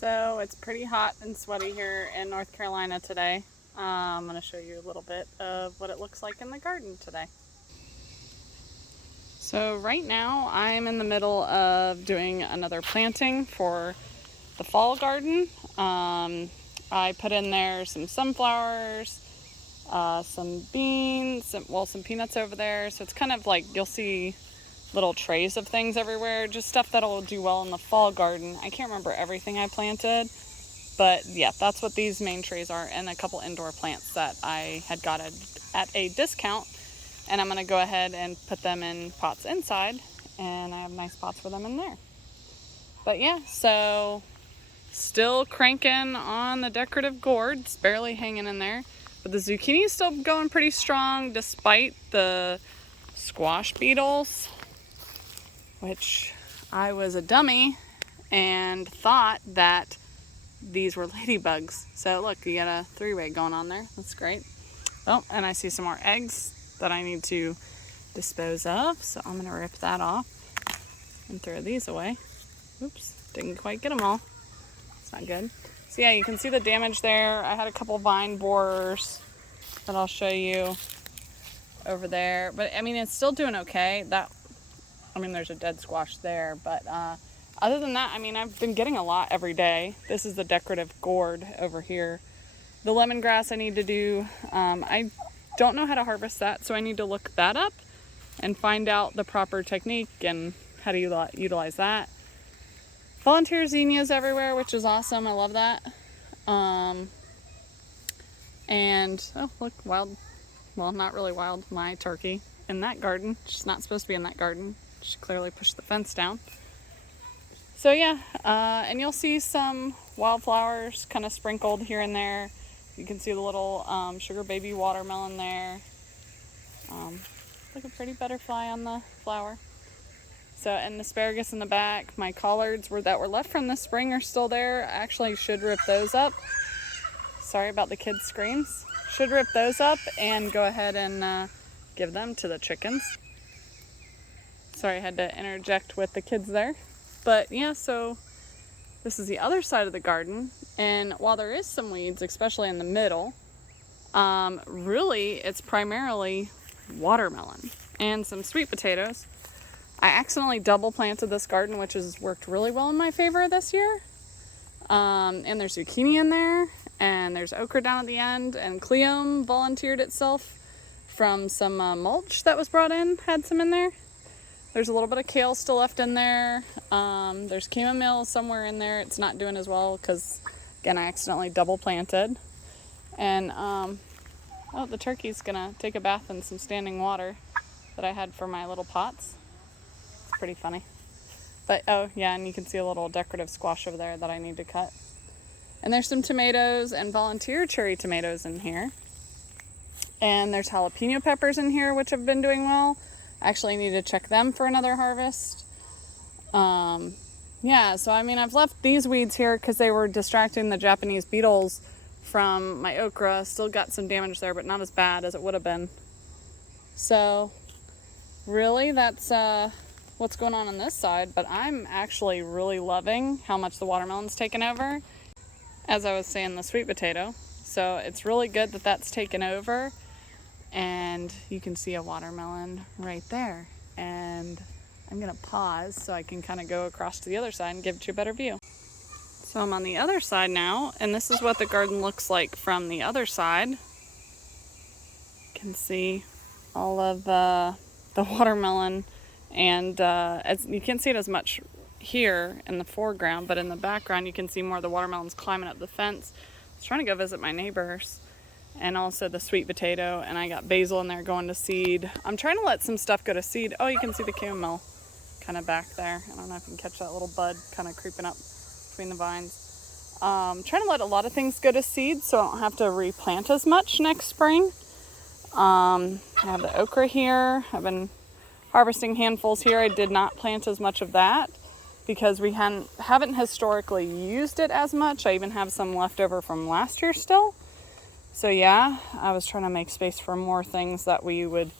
So it's pretty hot and sweaty here in North Carolina today. I'm going to show you a little bit of what it looks like in the garden today. So right now I'm in the middle of doing another planting for the fall garden. I put in there some sunflowers, some beans, some peanuts over there. So it's kind of like you'll see little trays of things everywhere, just stuff that'll do well in the fall garden. I can't remember everything I planted, but yeah, that's what these main trays are, and a couple indoor plants that I had got at a discount, and I'm going to go ahead and put them in pots inside, and I have nice pots for them in there. But yeah, so still cranking on the decorative gourds, barely hanging in there, but the zucchini is still going pretty strong despite the squash beetles, which I was a dummy and thought that these were ladybugs. So look, you got a three-way going on there. That's great. Oh, and I see some more eggs that I need to dispose of. So I'm gonna rip that off and throw these away. Oops, didn't quite get them all. It's not good. So yeah, you can see the damage there. I had a couple vine borers that I'll show you over there. But I mean, it's still doing okay. There's a dead squash there, but other than that, I mean, I've been getting a lot every day. This is the decorative gourd over here. The lemongrass I need to do, I don't know how to harvest that, so I need to look that up and find out the proper technique and how to utilize that. Volunteer zinnias everywhere, which is awesome. I love that. And, oh, look, wild, well, not really wild, my turkey in that garden. She's not supposed to be in that garden. She clearly pushed the fence down. So yeah, and you'll see some wildflowers kind of sprinkled here and there. You can see the little sugar baby watermelon there. Like a pretty butterfly on the flower. So, and asparagus in the back. My collards that were left from the spring are still there. I actually should rip those up. Sorry about the kids' screams. Should rip those up and go ahead and give them to the chickens. Sorry, I had to interject with the kids there. But yeah, so this is the other side of the garden. And while there is some weeds, especially in the middle, really it's primarily watermelon and some sweet potatoes. I accidentally double planted this garden, which has worked really well in my favor this year. And there's zucchini in there, and there's okra down at the end, and Cleom volunteered itself from some mulch that was brought in, had some in there. There's a little bit of kale still left in there. There's chamomile somewhere in there. It's not doing as well because, again, I accidentally double planted. And, oh, the turkey's gonna take a bath in some standing water that I had for my little pots. It's pretty funny. But, oh, yeah, and you can see a little decorative squash over there that I need to cut. And there's some tomatoes and volunteer cherry tomatoes in here. And there's jalapeno peppers in here, which have been doing well. Actually need to check them for another harvest. Yeah, so I mean, I've left these weeds here because they were distracting the Japanese beetles from my okra. Still got some damage there, but not as bad as it would have been. So really, that's what's going on this side. But I'm actually really loving how much the watermelon's taken over. As I was saying, the sweet potato. So it's really good that that's taken over. And you can see a watermelon right there. And I'm going to pause so I can kind of go across to the other side and give you a better view. So I'm on the other side now, and this is what the garden looks like from the other side. You can see all of the watermelon, and as you can't see it as much here in the foreground, but in the background you can see more of the watermelons climbing up the fence. I was trying to go visit my neighbors. And also the sweet potato, and I got basil in there going to seed. I'm trying to let some stuff go to seed. Oh, you can see the chamomile kind of back there. I don't know if you can catch that little bud kind of creeping up between the vines. Trying to let a lot of things go to seed so I don't have to replant as much next spring. I have the okra here. I've been harvesting handfuls here. I did not plant as much of that because we haven't historically used it as much. I even have some left over from last year still. So yeah, I was trying to make space for more things that we would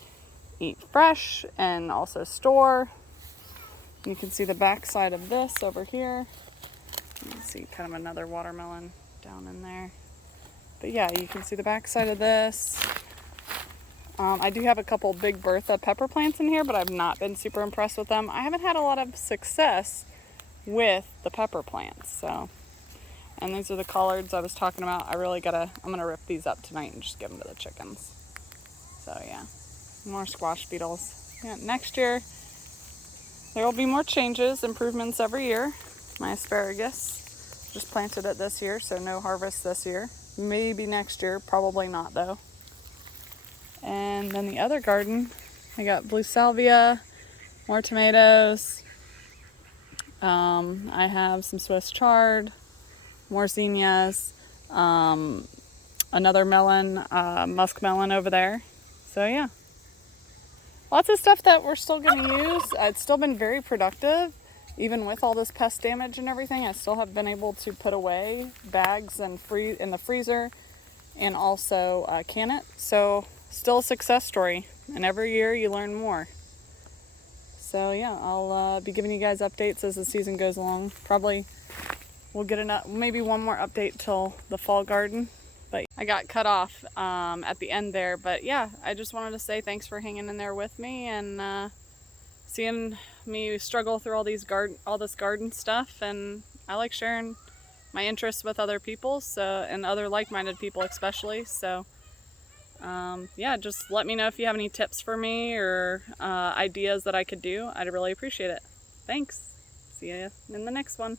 eat fresh and also store. You can see the back side of this over here. You can see kind of another watermelon down in there. But yeah, you can see the back side of this. I do have a couple Big Bertha pepper plants in here, but I've not been super impressed with them. I haven't had a lot of success with the pepper plants, so. And these are the collards I was talking about. I'm gonna rip these up tonight and just give them to the chickens. So yeah, more squash beetles. Yeah, next year there will be more changes, improvements every year. My asparagus, just planted it this year, so no harvest this year. Maybe next year, probably not though. And then the other garden, I got blue salvia, more tomatoes. I have some Swiss chard, more zinnias, another melon, musk melon over there. So yeah, lots of stuff that we're still going to use. It's still been very productive, even with all this pest damage and everything. I still have been able to put away bags and in the freezer, and also can it. So still a success story, and every year you learn more. So yeah, I'll be giving you guys updates as the season goes along. Probably we'll get maybe one more update till the fall garden. But I got cut off at the end there. But yeah, I just wanted to say thanks for hanging in there with me and seeing me struggle through all this garden stuff. And I like sharing my interests with other people, and other like-minded people especially. So yeah, just let me know if you have any tips for me or ideas that I could do. I'd really appreciate it. Thanks. See you in the next one.